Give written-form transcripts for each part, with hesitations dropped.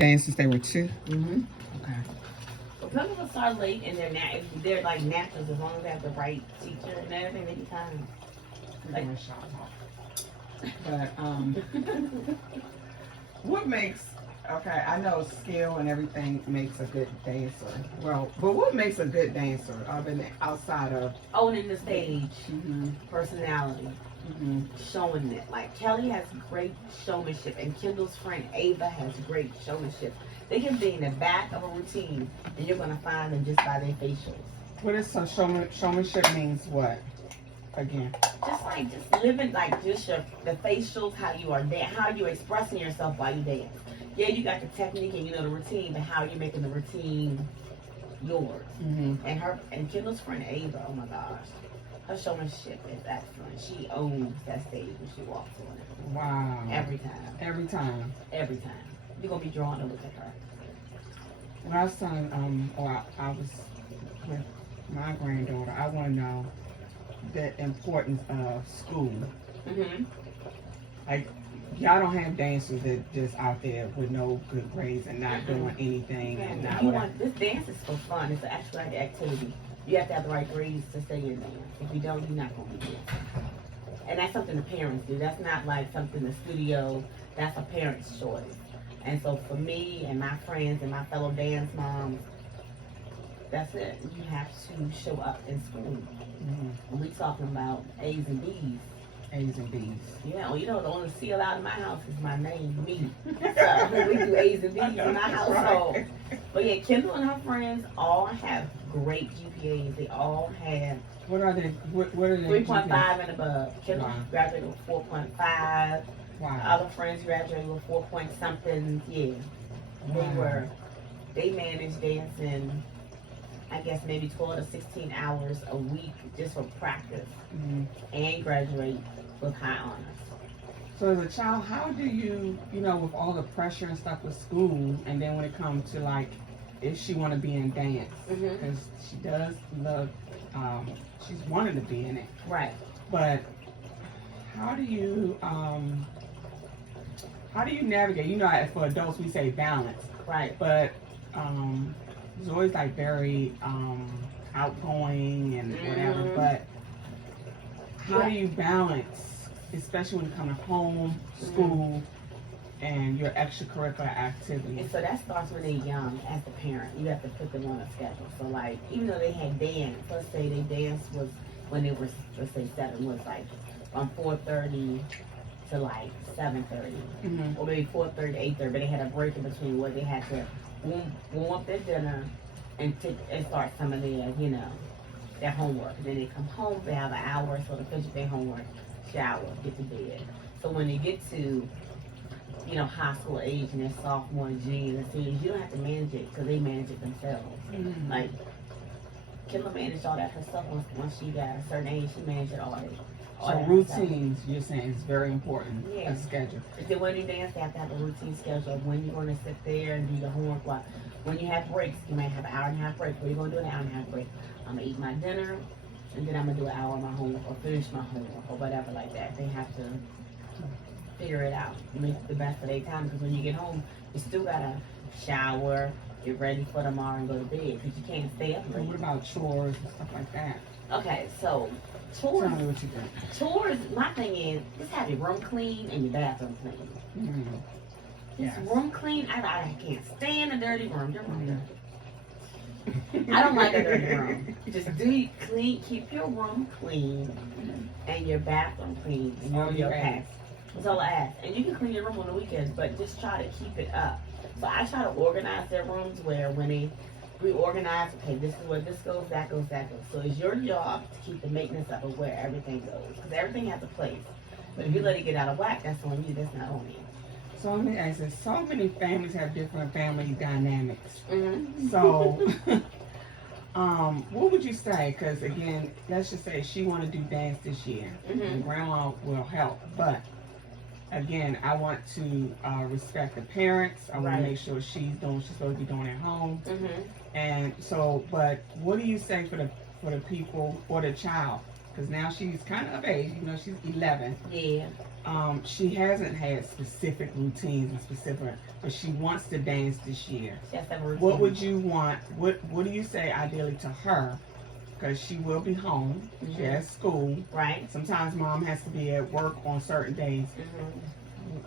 Dance since they were 2? Mm-hmm. Okay. Well, some people start late and they're like naturals as long as they have the right teacher and everything, they be fine. Like, but what makes, okay, I know skill and everything makes a good dancer. Well, but what makes a good dancer other than outside of owning the stage, mm-hmm. personality, Mm-hmm. showing it. Like Kelly has great showmanship, and Kendall's friend Ava has great showmanship. They can be in the back of a routine, and you're gonna find them just by their facials. What is so showmanship means what? Again. Just living like just the facials, how you are how you expressing yourself while you dance. Yeah, you got the technique and you know the routine, but how are you making the routine yours? Mm-hmm. And Kendall's friend Ava, oh my gosh, her showmanship is excellent. She owns that stage when she walks on it. Wow. Every time. Every time. Every time. You're gonna be drawn to look at her. When I was telling, I was with my granddaughter, I want to know the importance of school. Mm-hmm. Like, y'all don't have dancers that just out there with no good grades and not doing anything. Yeah, And not this dance is for fun. It's an actual activity. You have to have the right grades to stay in dance. If you don't, you're not going to be dancing. And that's something the parents do. That's not like something the studio, that's a parent's choice. And so for me and my friends and my fellow dance moms, that's it. You have to show up in school. Mm-hmm. We talking about A's and B's. A's and B's. Yeah, well, you know, the only C allowed in my house is my name, me. So we do A's and B's in my household. Right. But yeah, Kendall and her friends all have great GPAs. They all have. What are they? What are they? 3.5 and above. Kendall graduated with 4.5. Wow. Other friends graduated with 4 point something. Yeah. Wow. They managed dancing, I guess maybe 12 to 16 hours a week just for practice, mm-hmm. and graduate with high honors. So as a child, how do you, with all the pressure and stuff with school, and then when it comes to like, if she want to be in dance, because mm-hmm. she does love, she's wanted to be in it. Right. But how do you navigate? For adults we say balance. Right. But it's always like very outgoing and whatever, mm-hmm. but how do you balance, especially when it comes to home, school, mm-hmm. and your extracurricular activities? And so that starts when they're young. As a parent, you have to put them on a schedule. So like, even though they had dance, let's say their dance was when they were, let's say 7, was like from 4:30 to like 7:30, mm-hmm. or maybe 4:30 to 8:30, but they had a break in between where they had to warm up their dinner and start some of their homework. And then they come home, they have an hour or so to finish their homework, shower, get to bed. So when they get to, high school age and they're sophomore, junior, and seniors, you don't have to manage it because they manage it themselves. Mm-hmm. Like, Kendall managed all that herself once she got a certain age, she managed it all. So routines, you're saying, is very important. Yeah. A schedule. If they want to do dance, they have to have a routine schedule of when you're going to sit there and do the homework. When you have breaks, you might have an hour and a half break. What are you going to do in an hour and a half break? I'm going to eat my dinner, and then I'm going to do an hour of my homework or finish my homework or whatever like that. They have to figure it out, make the best of their time, because when you get home, you still got to shower, get ready for tomorrow, and go to bed because you can't stay up late. What about chores and stuff like that? Okay, so chores. Tell me what you think. Chores, my thing is, just have your room clean and your bathroom clean. Mm-hmm. Just room clean. I can't stand a dirty room. Your room dirty. I don't like a dirty room. Just keep your room clean and your bathroom clean and your past. That's all I ask. And you can clean your room on the weekends, but just try to keep it up. So I try to organize their rooms where when they reorganize, okay, this is where this goes, that goes, that goes. So it's your job to keep the maintenance up of where everything goes, because everything has a place. But if you let it get out of whack, that's on you, that's not on me. So let me ask this, so many families have different family dynamics. Mm-hmm. So, what would you say? Because again, let's just say she want to do dance this year, mm-hmm. and grandma will help, but again, I want to respect the parents. I want to make sure she's doing what she's supposed to be doing at home. Mm-hmm. And so, but what do you say for the people or the child? because now she's kind of age, you know, she's 11. Yeah. She hasn't had specific routines and specific, but she wants to dance this year. She has to have a routine. What would you want? What do you say ideally to her? Because she will be home. Mm-hmm. She has school. Right. Sometimes mom has to be at work on certain days. Mm-hmm.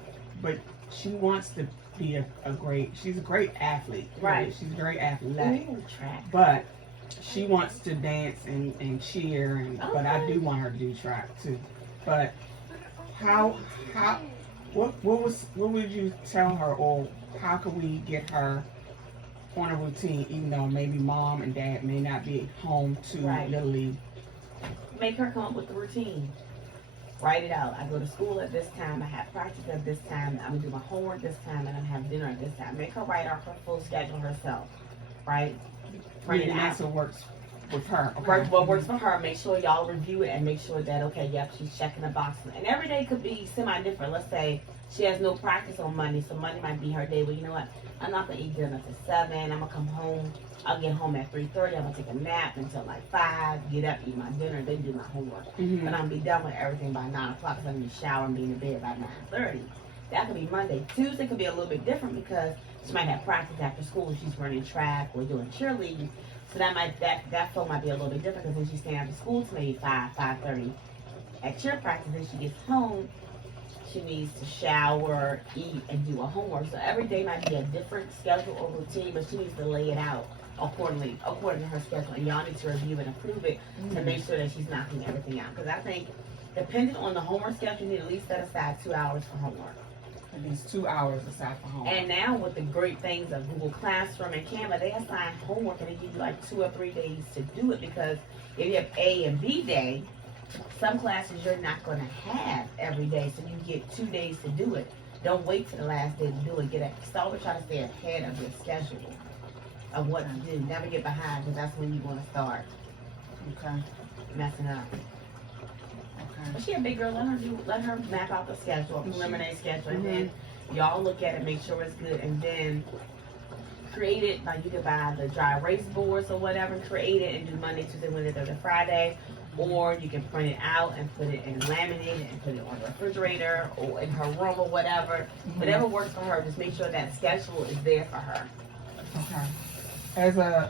But she wants to be she's a great athlete. Right. She's very athletic. Ooh, track. But she wants to dance and cheer, but I Okay. do want her to do track too. But what would you tell her, or how could we get her on a routine, even though maybe mom and dad may not be home to Right. Little League? Make her come up with the routine. Write it out. I go to school at this time. I have practice at this time. I'm gonna do my homework this time, and I'm have dinner at this time. Make her write out her full schedule herself. Right? Print it And out. that's what works with her. Okay. What works for her. Make sure y'all review it and make sure that, okay, yep, she's checking the boxes. And every day could be semi-different. Let's say she has no practice on Monday, so Monday might be her day. Well, you know what? I'm not gonna eat dinner till 7. I'm gonna come home. I'll get home at 3:30. I'm gonna take a nap until like 5. Get up, eat my dinner, then do my homework. Mhm. But I'm gonna be done with everything by 9 o'clock. So I'm gonna shower and be in the bed by 9:30. That could be Monday. Tuesday could be a little bit different because she might have practice after school if she's running track or doing cheerleading. So that flow might be a little bit different because then she's staying after school till maybe 5:30 at cheer practice. Then she gets home, she needs to shower, eat, and do her homework. So every day might be a different schedule or routine, but she needs to lay it out according to her schedule. And y'all need to review and approve it to make sure that she's knocking everything out. Because I think, depending on the homework schedule, you need to at least set aside 2 hours for homework. At least 2 hours aside for homework. And now with the great things of Google Classroom and Canva, they assign homework and they give you like 2 or 3 days to do it, because if you have A and B day, some classes you're not going to have every day, so you get 2 days to do it. Don't wait till the last day to do it. Always try to stay ahead of your schedule of what to do. Never get behind, because that's when you want to start Okay. messing up. Okay. But she a big girl. Let her map out the schedule, a preliminary schedule, and Mhm. then y'all look at it, make sure it's good, and then create it. Like you can buy the dry erase boards or whatever, create it and do Monday, Tuesday, Wednesday, Thursday, Friday. Or you can print it out and put it and laminate it and put it on the refrigerator or in her room or whatever. Mhm. Whatever works for her. Just make sure that schedule is there for her. Okay.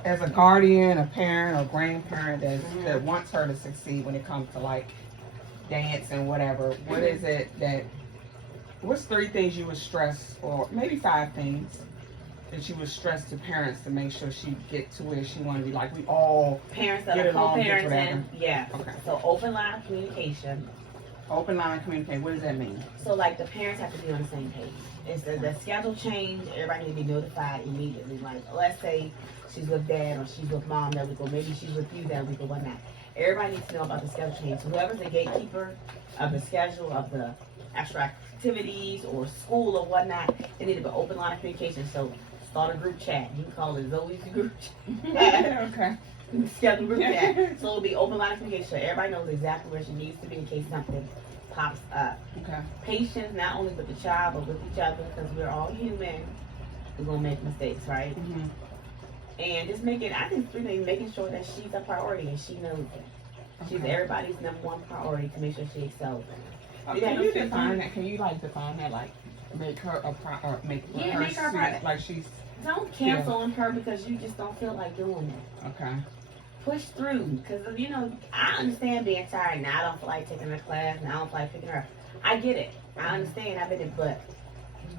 As a guardian, a parent, or grandparent Mhm. that wants her to succeed when it comes to like dance and whatever, what is it what's 3 things you would stress, or maybe 5 things that you would stress to parents to make sure she get to where she want to be? Like we all Parents that get are along, get co-parenting, yeah. Okay. So open line of communication. Open line communicate. What does that mean? So like the parents have to be on the same page. It's the schedule change, everybody need to be notified immediately. Like let's say she's with dad or she's with mom that week, or maybe she's with you that week or whatnot. Everybody needs to know about the schedule change. So whoever's the gatekeeper of the schedule of the extra activities or school or whatnot, they need to be open line of communication. So start a group chat. You can call it Zoe's group chat. Okay. Schedule group chat. So it'll be open line of communication. So everybody knows exactly where she needs to be in case something pops up. Okay. Patience, not only with the child, but with each other, because we're all human. We're going to make mistakes, right? Mhm. And just I think 3 things, making sure that she's a priority and she knows it. She's Okay. everybody's #1 priority to make sure she excels. Can you define that? Can you define that? Like make her a or make Yeah, her make her a see pri- like she's Don't cancel on her because you just don't feel like doing it. okay. Push through, because I understand being tired. Now I don't feel like taking her class. Now I don't feel like picking her up. I get it. I understand. I've been it, but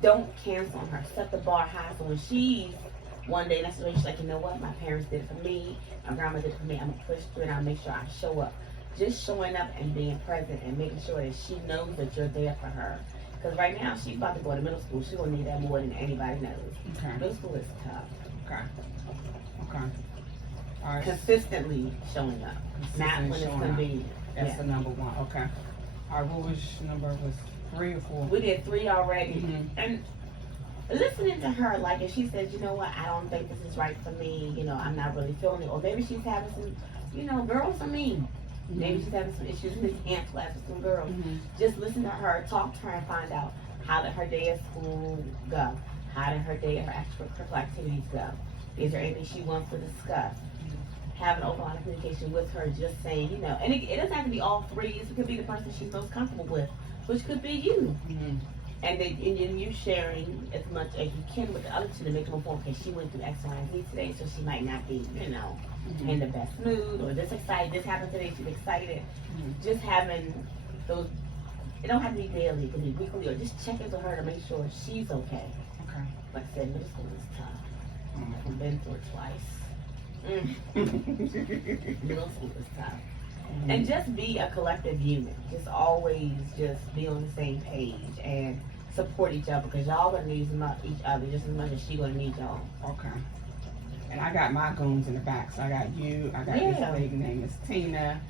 don't cancel on her. Set the bar high so when she's one day next week, she's like, you know what? My parents did it for me. My grandma did it for me. I'm gonna push through and I'll make sure I show up. Just showing up and being present and making sure that she knows that you're there for her. Because right now she's about to go to middle school. She's gonna need that more than anybody knows. Okay. Middle school is tough. Okay. Okay. All right. Consistently showing up, not when it's Showing up. convenient. That's Yeah. the number 1. Okay. All right. What was number? Was 3 or 4? We did 3 already. Mhm. And listening to her, like if she says, you know what, I don't think this is right for me, I'm not really feeling it. Or maybe she's having some, girls are mean. Maybe she's having some issues with dance class with some girls. Mhm. Just listen to her, talk to her, and find out how did her day at school go? How did her day at her extracurricular activities go? Is there anything she wants to discuss? have an open line of communication with her, just saying, you know, and it doesn't have to be all three. It could be the person she's most comfortable with, which could be you. Mm-hmm. And then you sharing as much as you can with the other two to make them informed. Okay, she went through X, Y, and Z today, so she might not be, you know, in the best mood, or this excited. This happened today. She's excited. Just having those. It don't have to be daily. It can be weekly, or just check in with her to make sure she's okay. Okay. Like I said, middle school is tough. I've been through it twice. Middle school is tough. And just be a collective unit. Just always just be on the same page and support each other, because y'all gonna need each other just as much as she gonna need y'all. Okay. And I got my goons in the back. So I got you. I got this lady named Tina.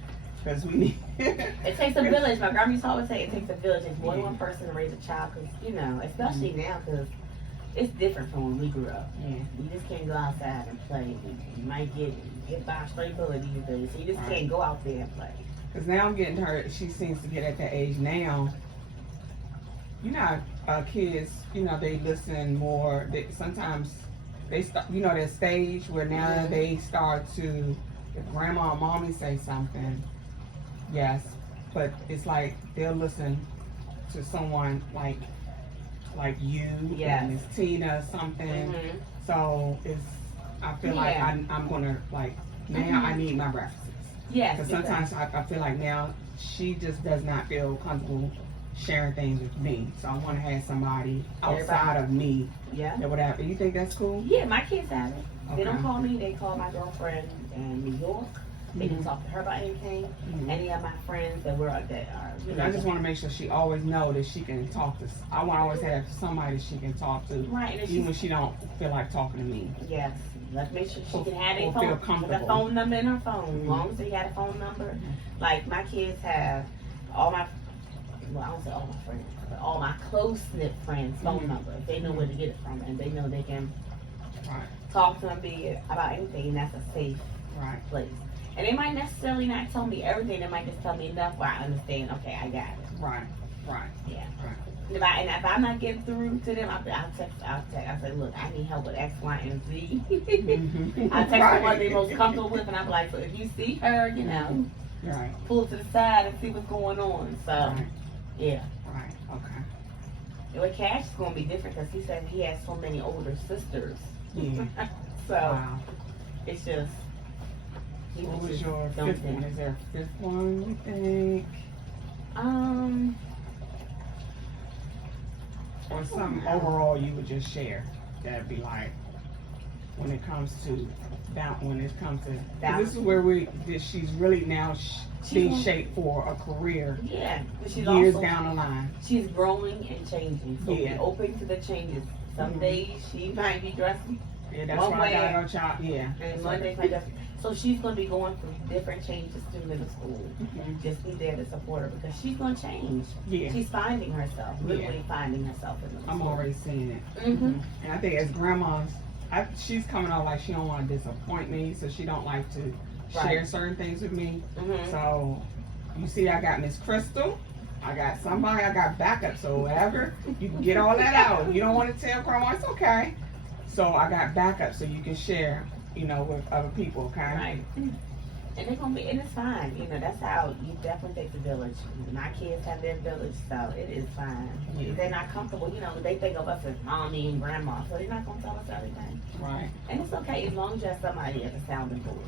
Because we need. It takes a village. My grandma used to always say it takes a village. It's more than one person to raise a child. Because, you know, especially now, because it's different from when we grew up. Yeah. You just can't go outside and play. You might get hit by a stray bullet these days. So you just can't go out there and play. Because now I'm getting her, she seems to get at that age now. You know, kids, you know, they listen more. Sometimes they start, you know, that stage where now they start to, if grandma or mommy say something, yes, but it's like they'll listen to someone like you, Miss Tina, something. So it's, I feel like I'm gonna like now I need my references. Yes. Because sometimes I feel like now she just does not feel comfortable sharing things with me. So I want to have somebody outside of me. Yeah. Or whatever. You think that's cool? Yeah, my kids have it. Okay. They don't call me. They call my girlfriend in New York. They can talk to her about anything. Any of my friends that you know, I just want to make sure she always know that she can talk to. I want to always have somebody she can talk to, right? And even when she don't feel like talking to me. Yes, let's make sure she can have a phone number in her phone. As long as they got a phone number, like my kids have all my. Well, I don't say all my friends, but all my close-knit friends' phone numbers. They know where to get it from, and they know they can talk to them about anything, and that's a safe place. And they might necessarily not tell me everything. They might just tell me enough where I understand, okay, I got it. Right. Yeah. And if I'm not getting through to them, I'll text. I'll say, look, I need help with X, Y, and Z. I'll text them what they're most comfortable with, and I'm like, so if you see her, you know, pull to the side and see what's going on. So, yeah. Right. Okay. With Cash, it's going to be different because he said he has so many older sisters. Yeah. So, it's just. What was your fifth one? Is there a fifth one, you think? Or something overall you would just share that'd be like when it comes to this is where she's really now being shaped for a career. Yeah, she's years down the line. She's growing and changing. So be open to the changes. Some days she might be dressing. Yeah, that's why I got her child. Yeah. And one day might just. So she's going to be going through different changes through middle school. Just be there to support her because she's going to change. Yeah. She's finding herself, literally finding herself in middle school. I'm already seeing it. And I think as grandmas, she's coming out like she don't want to disappoint me, so she don't like to share certain things with me. So you see, I got Miss Crystal. I got somebody. I got backup. So whatever, you can get all that out. You don't want to tell grandma, it's okay. So I got backup, so you can share. You know, with other people, okay? Right. And they're gonna be, and it's fine. You know, that's how you definitely take the village. My kids have their village, so it is fine. If they're not comfortable, you know, they think of us as mommy and grandma, so they're not gonna tell us everything. Right. And it's okay as long as you have somebody as a sounding board.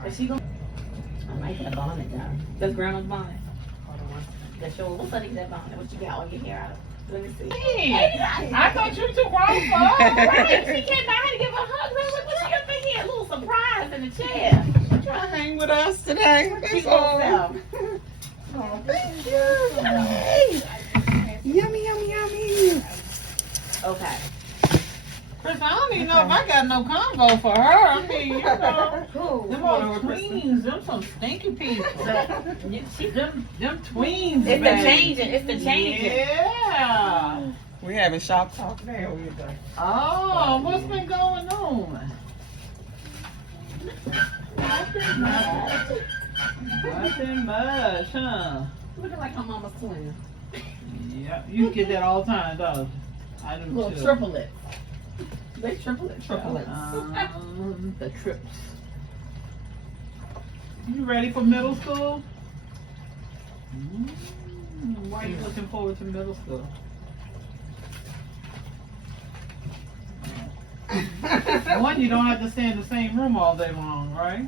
But she gonna. I might get a bonnet done. Does grandma's bonnet? Hold on. That's your. What's underneath that bonnet? What you got all your hair out of? Let me see. Hey, I thought you were too grown for her. Right. She came by to give a hug. What you got here? A little surprise in the chair. Trying to hang with us today. That's all. Oh, thank you. Yummy, yummy, yummy. Okay. Chris, I don't even know if I got no combo for her. I mean, you know, them old tweens, them some stinky people. Them tweens, It's the changing. It's the changing. Yeah. We having shop talk today, or we doing? Oh, what's been going on? Nothing much, huh? Looking like my mama's twin. Yeah, you get that all the time, though. I do little too. triplets. They triplets. The trips. You ready for middle school? Why are you looking forward to middle school? One, you don't have to stay in the same room all day long, right?